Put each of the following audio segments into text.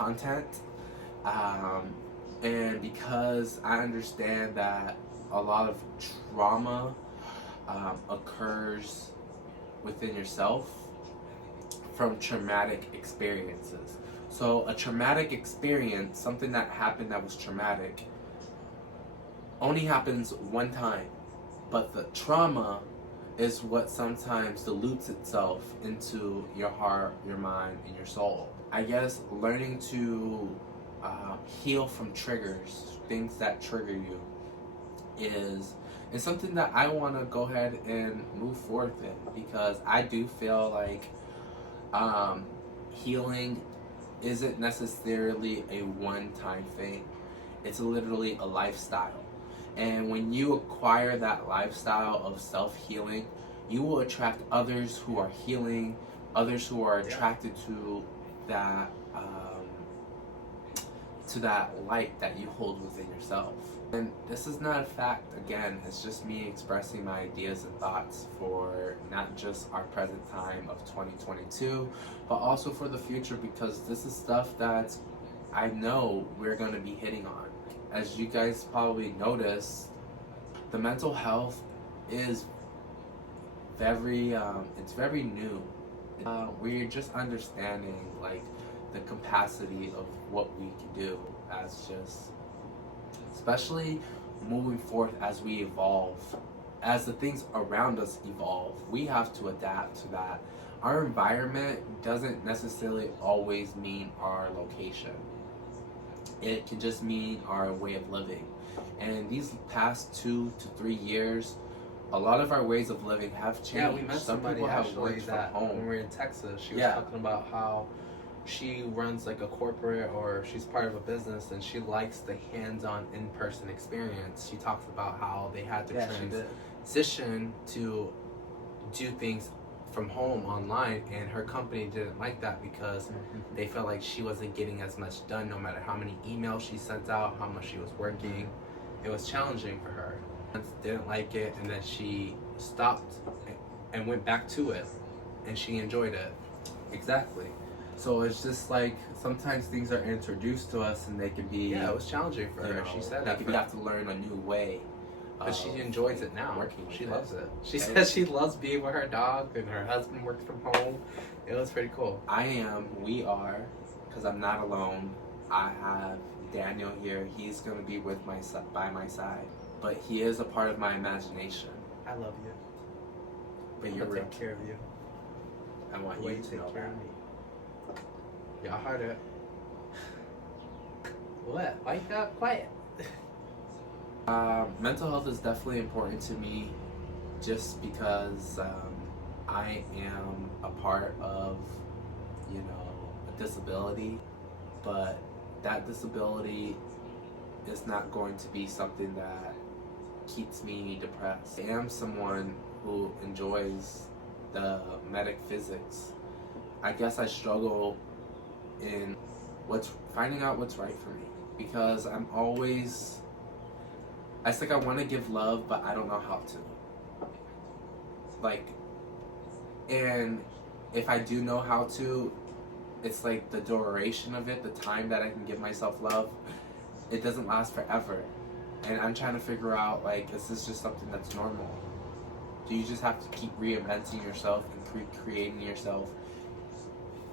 content. And because I understand that a lot of trauma occurs within yourself from traumatic experiences. So a traumatic experience, something that happened that was traumatic, only happens one time. But the trauma is what sometimes dilutes itself into your heart, your mind, and your soul. I guess learning to heal from triggers, things that trigger you, is something that I want to go ahead and move forth in, because I do feel like healing isn't necessarily a one-time thing. It's literally a lifestyle. And when you acquire that lifestyle of self-healing, you will attract others who are healing, others who are attracted to that light that you hold within yourself. And this is not a fact, again, it's just me expressing my ideas and thoughts for not just our present time of 2022, but also for the future, because this is stuff that I know we're going to be hitting on. As you guys probably noticed, the mental health is very new. We're just understanding like the capacity of what we can do as just, especially moving forth as we evolve, as the things around us evolve, we have to adapt to that. Our environment doesn't necessarily always mean our location. It can just mean our way of living. And these past 2 to 3 years, a lot of our ways of living have changed. Yeah, we met somebody actually that when we were in Texas. She was talking about how she runs like a corporate, or she's part of a business, and she likes the hands-on in-person experience. She talks about how they had to transition to do things from home online, and her company didn't like that because they felt like she wasn't getting as much done, no matter how many emails she sent out, how much she was working. It was challenging for her. Didn't like it, and then she stopped and went back to it, and she enjoyed it. Exactly. So it's just like sometimes things are introduced to us and they can be it was challenging for her. She said that we have to learn a new way. But she enjoys it now. She loves it. She says she loves being with her dog, and her husband works from home. It was pretty cool. We are, because I'm not alone. I have Daniel here. He's going to be by my side. But he is a part of my imagination. I love you. But you're real. Take care of you. I want you to take care of me. Y'all heard it. What? Why you got quiet? Mental health is definitely important to me, just because I am a part of, a disability, but that disability is not going to be something that keeps me depressed. I am someone who enjoys the medic physics. I guess I struggle in finding out what's right for me, because I think I want to give love, but I don't know how to. And if I do know how to, it's like the duration of it, the time that I can give myself love, it doesn't last forever. And I'm trying to figure out, is this just something that's normal? Do you just have to keep reinventing yourself and creating yourself?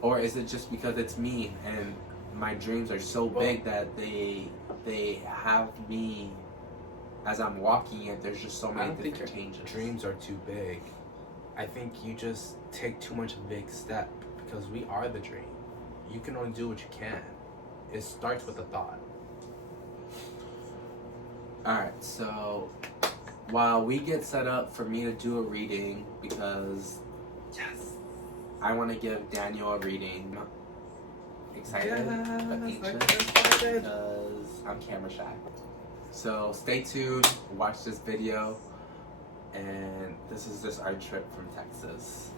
Or is it just because it's me and my dreams are so big that they have me as I'm walking it? There's just so many different changes. Dreams are too big. I think you just take too much of a big step, because we are the dream. You can only do what you can. It starts with a thought. Alright, so while we get set up for me to do a reading, because I want to give Daniel a reading. I'm excited but anxious because I'm camera shy. So stay tuned, watch this video, and this is just our trip from Texas.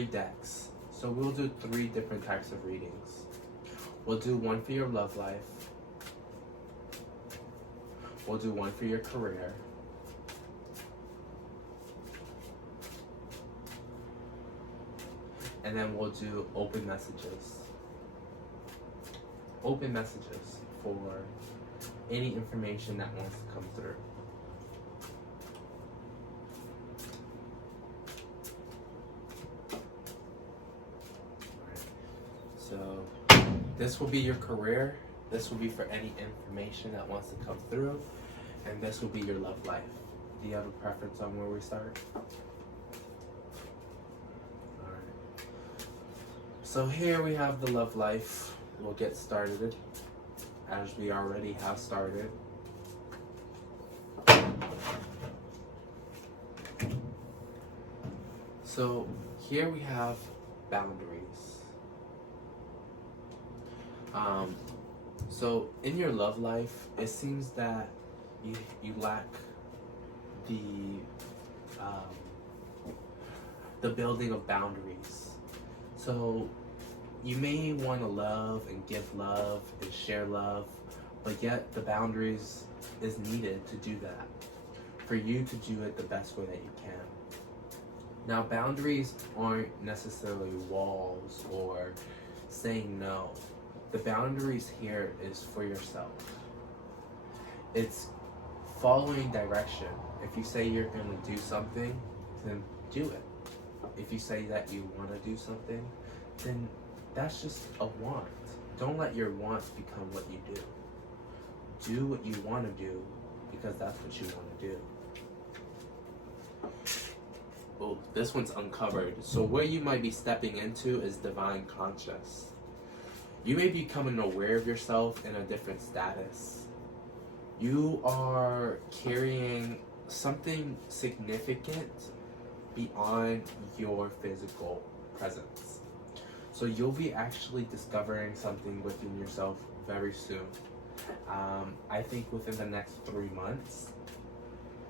3 decks. So we'll do 3 different types of readings. We'll do one for your love life. We'll do one for your career. And then we'll do open messages. Open messages for any information that wants to come through. So this will be your career. This will be for any information that wants to come through. And this will be your love life. Do you have a preference on where we start? Alright. So here we have the love life. We'll get started as we already have started. So here we have boundaries. So in your love life, it seems that you lack the building of boundaries. So you may want to love and give love and share love, but yet the boundaries is needed to do that, for you to do it the best way that you can. Now, boundaries aren't necessarily walls or saying no. The boundaries here is for yourself. It's following direction. If you say you're going to do something, then do it. If you say that you want to do something, then that's just a want. Don't let your wants become what you do. Do what you want to do because that's what you want to do. Oh, this one's uncovered. So what you might be stepping into is divine conscious. You may be becoming aware of yourself in a different status. You are carrying something significant beyond your physical presence. So you'll be actually discovering something within yourself very soon. I think within the next 3 months,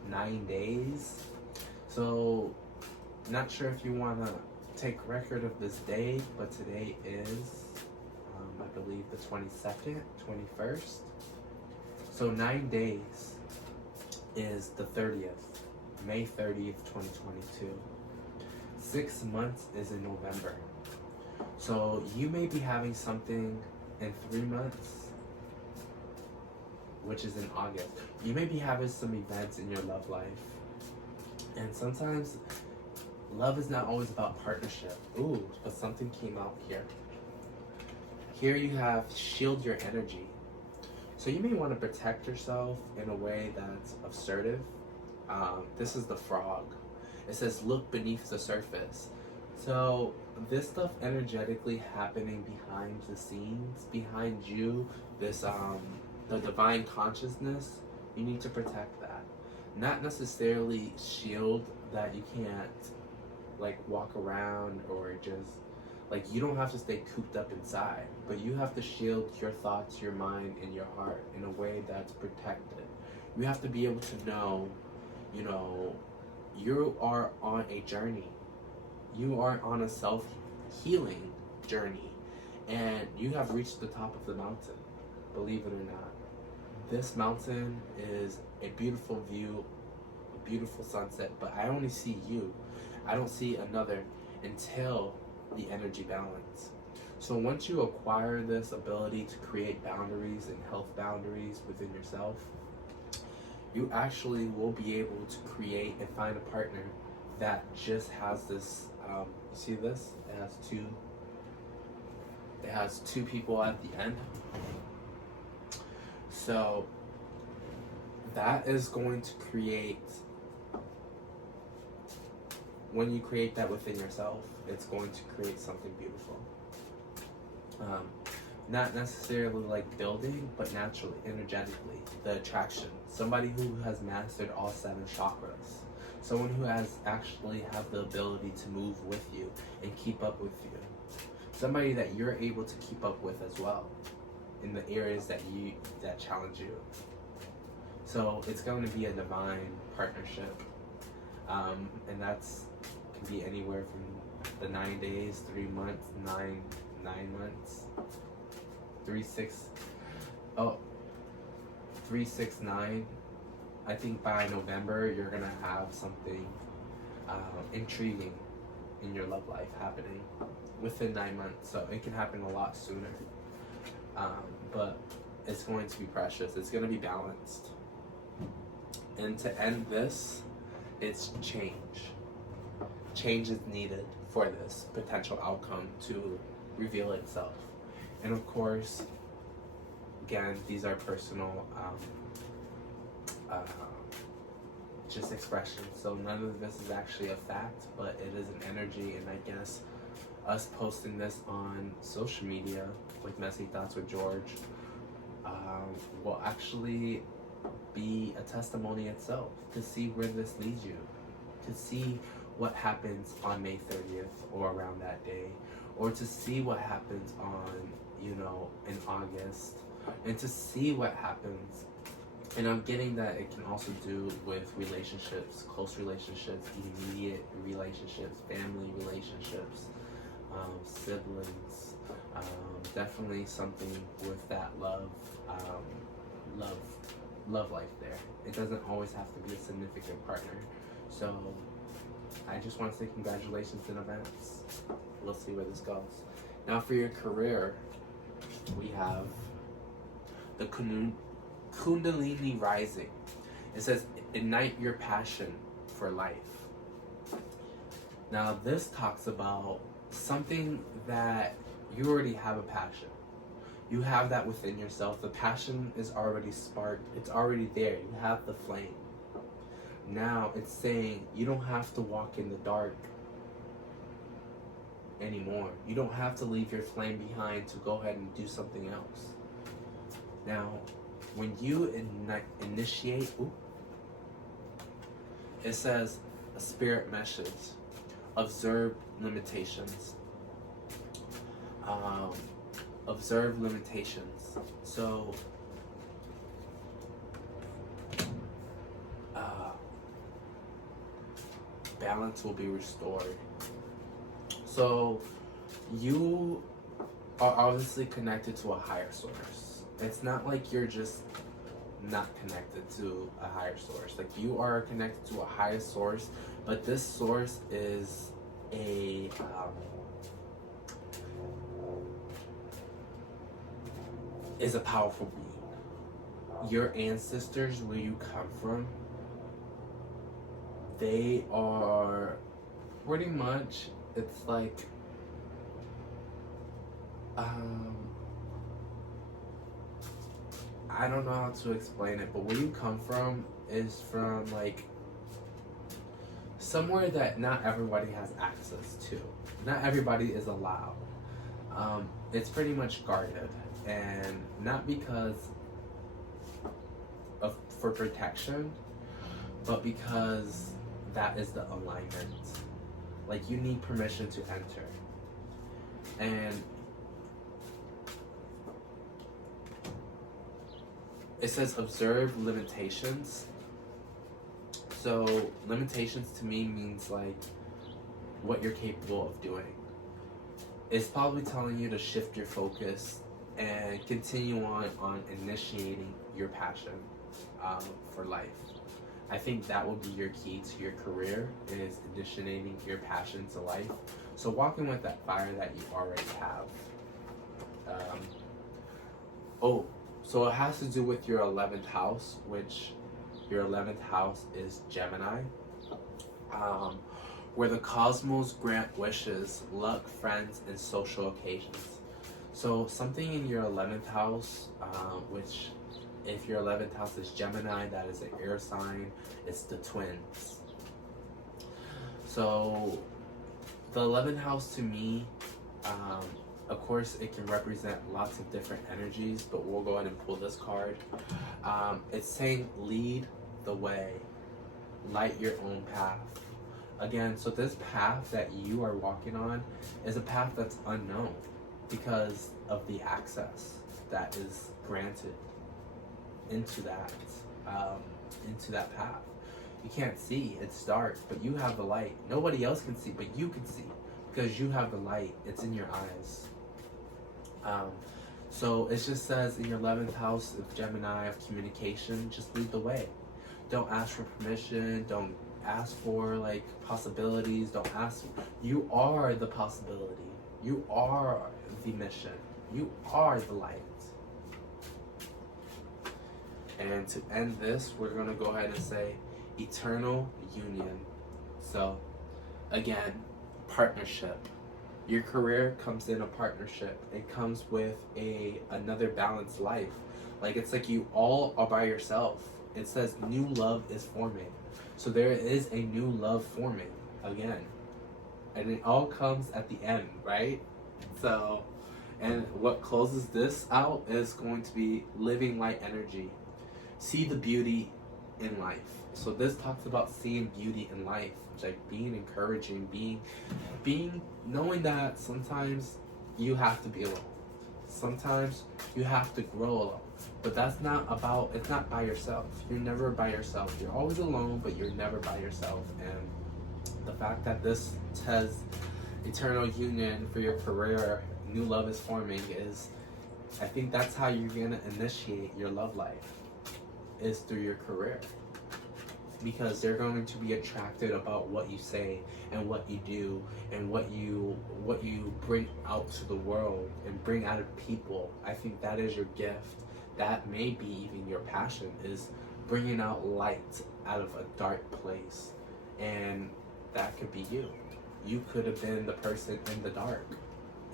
9 days. So not sure if you want to take record of this day, but today is, I believe, the 22nd, 21st. So 9 days is the 30th, May 30th, 2022. 6 months is in November. So you may be having something in 3 months, which is in August. You may be having some events in your love life. And sometimes love is not always about partnership. Ooh, but something came out here. Here you have shield your energy. So you may want to protect yourself in a way that's assertive. This is the frog. It says look beneath the surface. So this stuff energetically happening behind the scenes, behind you, this the divine consciousness, you need to protect that. Not necessarily shield that you can't like walk around or just like, you don't have to stay cooped up inside, but you have to shield your thoughts, your mind, and your heart in a way that's protected. You have to be able to know, you know, you are on a journey. You are on a self-healing journey, and you have reached the top of the mountain, believe it or not. This mountain is a beautiful view, a beautiful sunset, but I only see you. I don't see another until the energy balance. So once you acquire this ability to create boundaries and health boundaries within yourself, you actually will be able to create and find a partner that just has this, you see this? It has two people at the end. So that is going to create, when you create that within yourself, it's going to create something beautiful. Not necessarily like building, but naturally, energetically, the attraction. Somebody who has mastered all 7 chakras. Someone who has actually have the ability to move with you and keep up with you. Somebody that you're able to keep up with as well in the areas that challenge you. So it's going to be a divine partnership. And that's can be anywhere from the 9 days, 3 months, 9 months, 3 6 oh 3 6 9. I think by November you're gonna have something intriguing in your love life happening within 9 months. So it can happen a lot sooner, but it's going to be precious. It's going to be balanced. And to end this, it's change. Change is needed for this potential outcome to reveal itself. And of course, again, these are personal just expressions, so none of this is actually a fact, but it is an energy. And I guess us posting this on social media, like Messy Thoughts with George, will actually be a testimony itself to see where this leads you, to see what happens on May 30th or around that day, or to see what happens on, in August, and to see what happens. And I'm getting that it can also do with relationships, close relationships, immediate relationships, family relationships, siblings, definitely something with that love life there. It doesn't always have to be a significant partner. So I just want to say congratulations in advance. We'll see where this goes. Now for your career, we have the Kundalini rising. It says ignite your passion for life. Now this talks about something that you already have a passion. You have that within yourself. The passion is already sparked. It's already there. You have the flame. Now it's saying you don't have to walk in the dark anymore. You don't have to leave your flame behind to go ahead and do something else. Now, when you initiate, it says a spirit message. Observe limitations. Observe limitations. So, balance will be restored. So, you are obviously connected to a higher source. It's not like you're just not connected to a higher source. Like, you are connected to a higher source, but this source is a powerful being. Your ancestors, where you come from, they are pretty much, it's like I don't know how to explain it, but where you come from is from like somewhere that not everybody has access to. Not everybody is allowed. It's pretty much guarded, and not because of for protection, but because that is the alignment. Like, you need permission to enter. And it says observe limitations. So limitations to me means like what you're capable of doing. It's probably telling you to shift your focus and continue on initiating your passion for life. I think that will be your key to your career, is initiating your passion to life. So walking with that fire that you already have. So it has to do with your 11th house, which your 11th house is Gemini, where the cosmos grant wishes, luck, friends, and social occasions. So something in your 11th house, which if your 11th house is Gemini, that is an air sign. It's the twins. So the 11th house to me, of course, it can represent lots of different energies, but we'll go ahead and pull this card. It's saying lead the way, light your own path. Again, so this path that you are walking on is a path that's unknown because of the access that is granted into that path. You can't see. It's dark, but you have the light. Nobody else can see, but you can see because you have the light. It's in your eyes. So it just says in your 11th house of Gemini of communication, just lead the way. Don't ask for permission. Don't ask for like possibilities. Don't ask. You are the possibility. You are the mission. You are the light. And to end this, we're going to go ahead and say eternal union. So again, partnership. Your career comes in a partnership. It comes with another balanced life. Like it's like you all are by yourself. It says new love is forming. So there is a new love forming again. And it all comes at the end, right? So, and what closes this out is going to be living light energy. See the beauty in life. So this talks about seeing beauty in life, like being encouraging, being knowing that sometimes you have to be alone. Sometimes you have to grow alone. But that's not about, it's not by yourself. You're never by yourself. You're always alone, but you're never by yourself. And the fact that this says eternal union for your career, new love is forming, is, I think that's how you're gonna initiate your love life, is through your career. Because they're going to be attracted about what you say and what you do and what you bring out to the world and bring out of people. I think that is your gift. That may be even your passion, is bringing out light out of a dark place. And that could be you. You could have been the person in the dark,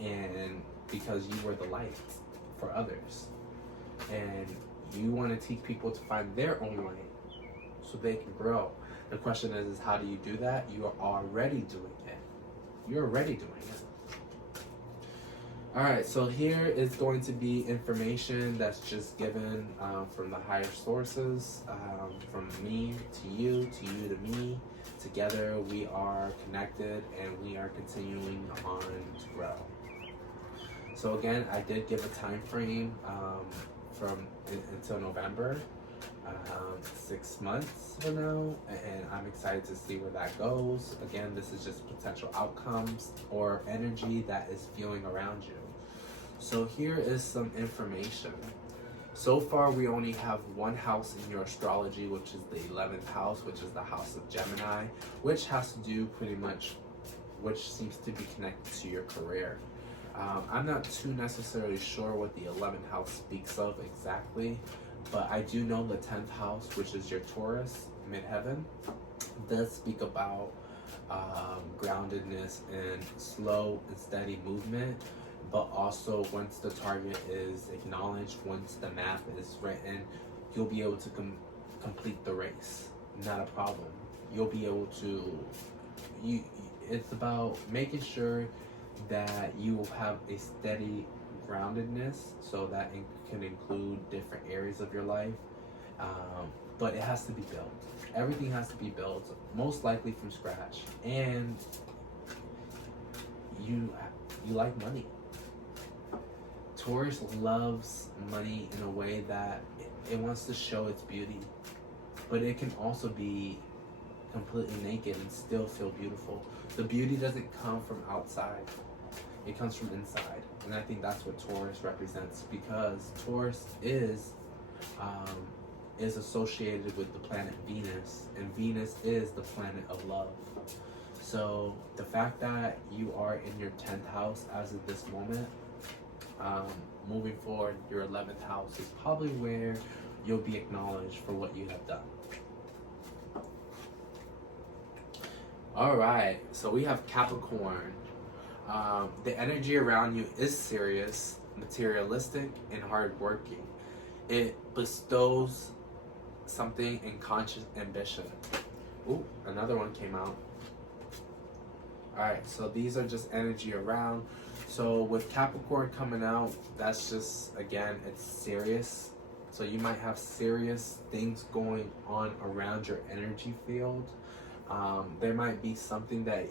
and because you were the light for others. And you want to teach people to find their own light so they can grow. The question is how do you do that? You are already doing it. You're already doing it. All right, so here is going to be information that's just given from the higher sources, from me to you to me. Together we are connected and we are continuing on to grow. So again, I did give a time frame until November. 6 months from now, and I'm excited to see where that goes. Again, this is just potential outcomes or energy that is feeling around you. So here is some information. So far, we only have one house in your astrology, which is the 11th house, which is the house of Gemini, which has to do pretty much, which seems to be connected to your career. I'm not too necessarily sure what the 11th house speaks of exactly, but I do know the 10th house, which is your Taurus, midheaven, does speak about groundedness and slow and steady movement, but also once the target is acknowledged, once the map is written, you'll be able to complete the race. Not a problem. You'll be able to, it's about making sure that you will have a steady groundedness, so that it can include different areas of your life, but it has to be built. Everything has to be built, most likely from scratch. And you like money. Taurus loves money in a way that it wants to show its beauty, but it can also be completely naked and still feel beautiful. The beauty doesn't come from outside, it comes from inside. And I think that's what Taurus represents, because Taurus is associated with the planet Venus, and Venus is the planet of love. So the fact that you are in your 10th house as of this moment, moving forward, your 11th house is probably where you'll be acknowledged for what you have done. All right, so we have Capricorn. The energy around you is serious, materialistic, and hardworking. It bestows something in conscious ambition. Ooh, another one came out. Alright, so these are just energy around. So with Capricorn coming out, that's just, again, it's serious. So you might have serious things going on around your energy field. There might be something that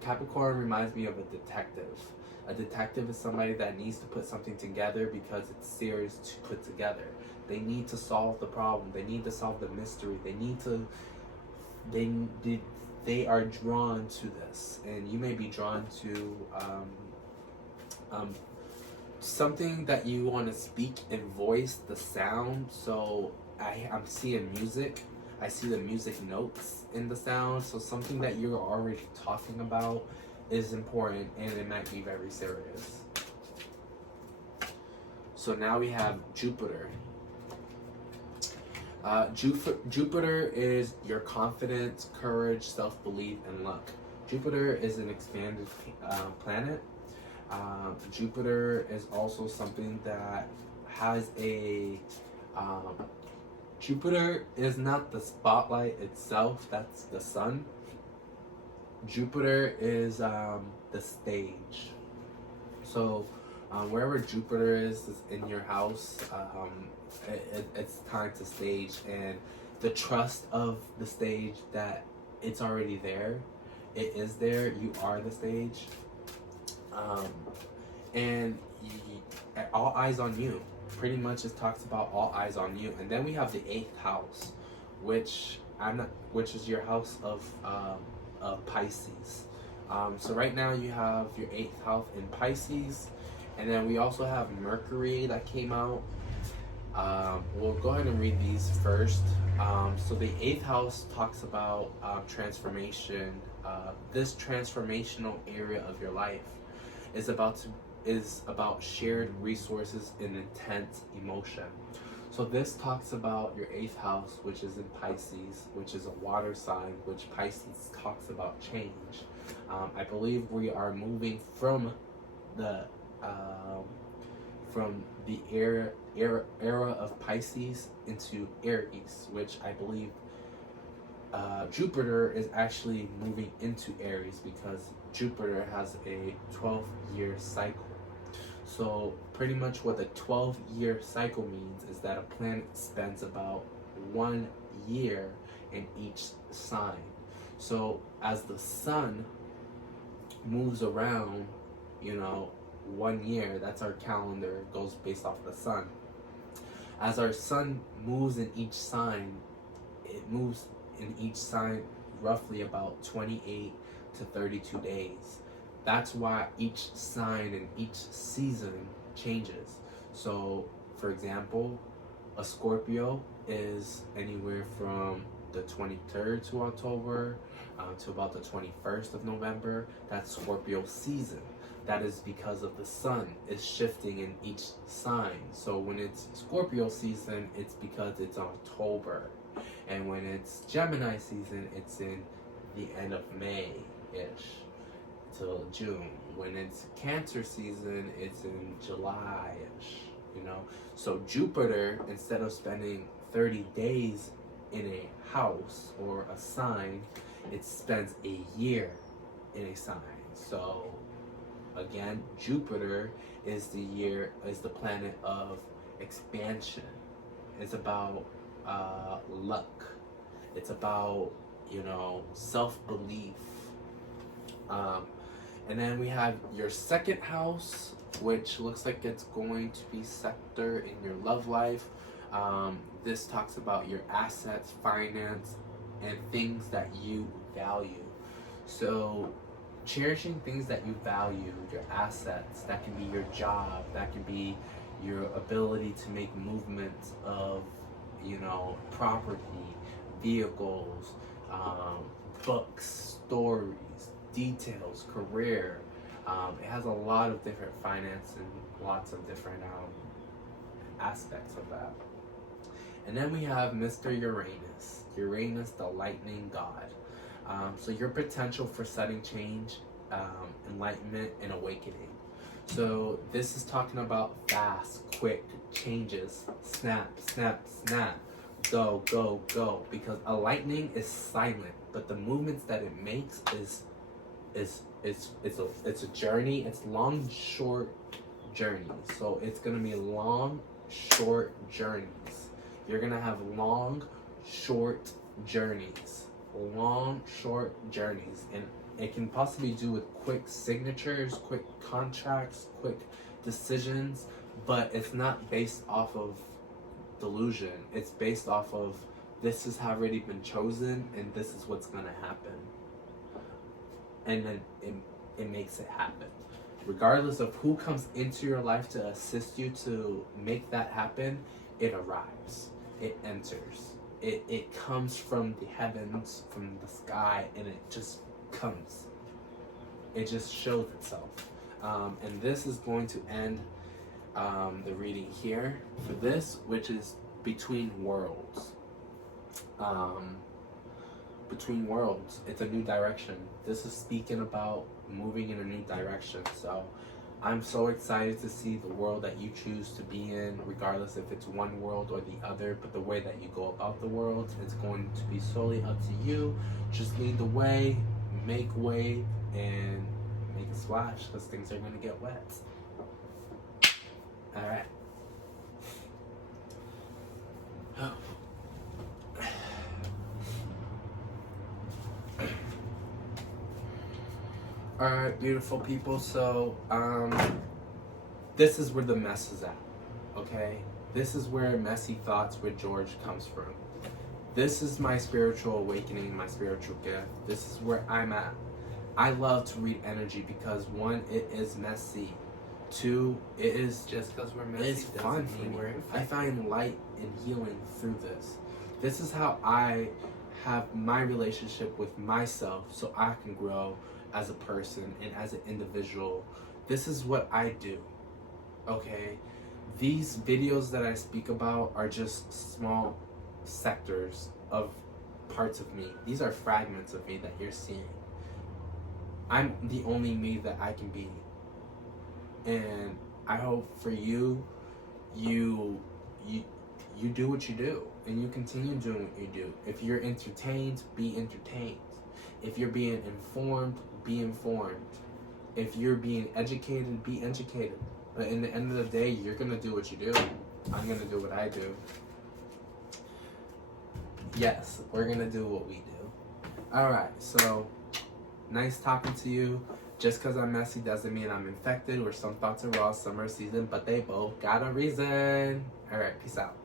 Capricorn reminds me of a detective. A detective is somebody that needs to put something together because it's serious to put together. They need to solve the problem. They need to solve the mystery. They need to they are drawn to this, and you may be drawn to something that you want to speak and voice the sound. So I'm seeing music. I see the music notes in the sound. So something that you're already talking about is important, and it might be very serious. So now we have Jupiter. Jupiter is your confidence, courage, self-belief, and luck. Jupiter is an expanded planet. Jupiter is also something that has a Jupiter is not the spotlight itself, that's the sun. Jupiter is the stage. So wherever Jupiter is in your house, it's time to stage, and the trust of the stage that it's already there. It is there. You are the stage. And all eyes on you. Pretty much it talks about all eyes on you. And then we have the 8th house, which is your house of Pisces. So right now you have your 8th house in Pisces, and then we also have Mercury that came out. We'll go ahead and read these first. So the 8th house talks about transformation. This transformational area of your life is about shared resources and intense emotion. So this talks about your 8th house, which is in Pisces, which is a water sign, which Pisces talks about change. I believe we are moving from the era of Pisces into Aries, which I believe Jupiter is actually moving into Aries, because Jupiter has a 12-year cycle. So pretty much what the 12-year cycle means is that a planet spends about 1 year in each sign. So as the sun moves around, 1 year, that's our calendar, goes based off the sun. As our sun moves in each sign, it moves in each sign roughly about 28 to 32 days. That's why each sign and each season changes. So, for example, a Scorpio is anywhere from the 23rd to October to about the 21st of November. That's Scorpio season. That is because of the sun is shifting in each sign. So when it's Scorpio season, it's because it's October. And when it's Gemini season, it's in the end of May-ish till June. When it's Cancer season, it's in July-ish, So Jupiter, instead of spending 30 days in a house or a sign, it spends a year in a sign. So again, Jupiter is the planet of expansion. It's about luck. It's about self-belief. And then we have your 2nd house, which looks like it's going to be sector in your love life. This talks about your assets, finance, and things that you value. So cherishing things that you value, your assets, that can be your job, that can be your ability to make movements of, property, vehicles, books, stories, details, career. It has a lot of different finance and lots of different aspects of that. And then we have Mr. Uranus. Uranus, the lightning god. So your potential for sudden change, enlightenment, and awakening. So this is talking about fast, quick changes. Snap, snap, snap. Go, go, go. Because a lightning is silent, but the movements that it makes is a journey. It's long, short journeys. So it's gonna be long, short journeys. You're gonna have long, short journeys. Long, short journeys. And it can possibly do with quick signatures, quick contracts, quick decisions, but it's not based off of delusion. It's based off of this has already been chosen, and this is what's gonna happen. And then it makes it happen. Regardless of who comes into your life to assist you to make that happen, it arrives. It enters. It comes from the heavens, from the sky, and it just comes. It just shows itself. And this is going to end the reading here for this, which is Between Worlds. Between Worlds. It's a new direction. This is speaking about moving in a new direction. So I'm so excited to see the world that you choose to be in, regardless if it's one world or the other. But the way that you go about the world is going to be solely up to you. Just lead the way, make way, and make a splash, because things are going to get wet. All right. Alright, beautiful people. So, this is where the mess is at, okay? This is where Messy Thoughts with George comes from. This is my spiritual awakening, my spiritual gift. This is where I'm at. I love to read energy because, one, it is messy. Two, it is just because we're messy, it's fun for me. I find light and healing through this. This is how I have my relationship with myself, so I can grow as a person and as an individual. This is what I do, okay? These videos that I speak about are just small sectors of parts of me. These are fragments of me that you're seeing. I'm the only me that I can be. And I hope for you do what you do, and you continue doing what you do. If you're entertained, be entertained. If you're being informed, be informed. If you're being educated, be educated. But in the end of the day, you're gonna do what you do. I'm gonna do what I do. Yes, we're gonna do what we do. Alright, so nice talking to you. Just because I'm messy doesn't mean I'm infected, or some thoughts are raw, some are seasoned, but they both got a reason. Alright, peace out.